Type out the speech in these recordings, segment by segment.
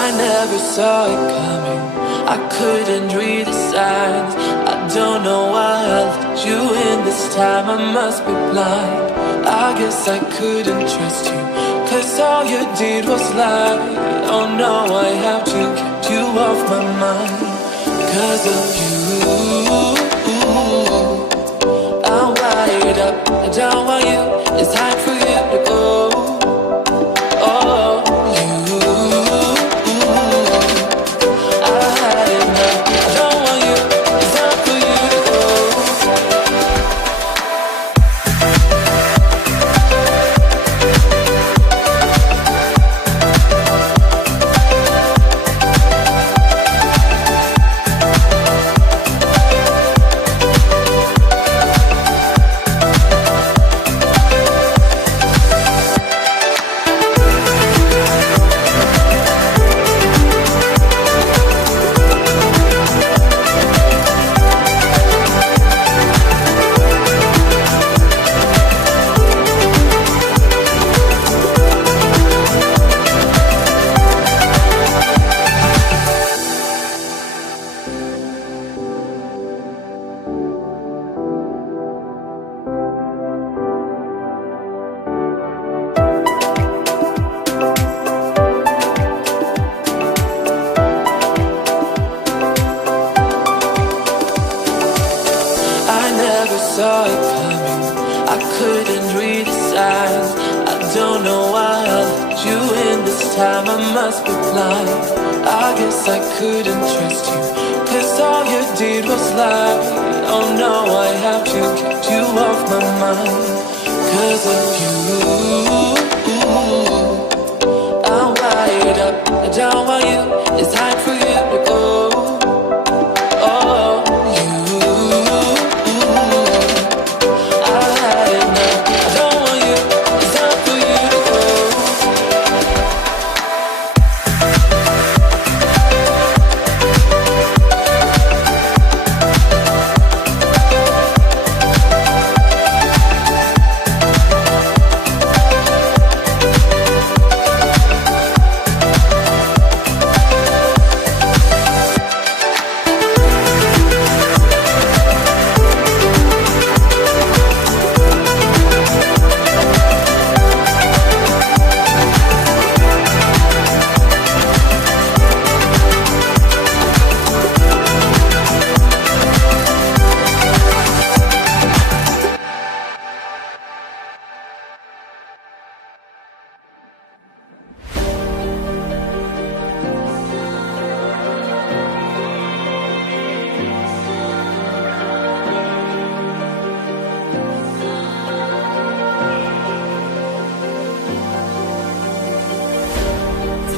I never saw it coming, I couldn't read the signs. I don't know why I let you in this time, I must be blind. I guess I couldn't trust you, 'cause all you did was lie. Oh no, I have to keep you off my mind. 'Cause of you, I'm wired up, I don't want you, it's time for you to go. Oh, you, I had enough, I don't want you, it's time for you to go. Saw it coming, I couldn't read the signs. I don't know why I let you in this time, I must be blind. I guess I couldn't trust you, 'cause all you did was lie. Oh no, I have to keep you off my mind. 'Cause of you, I'm wired up, I don't want you, it's time for you to go. Oh,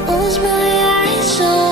Close my eyes so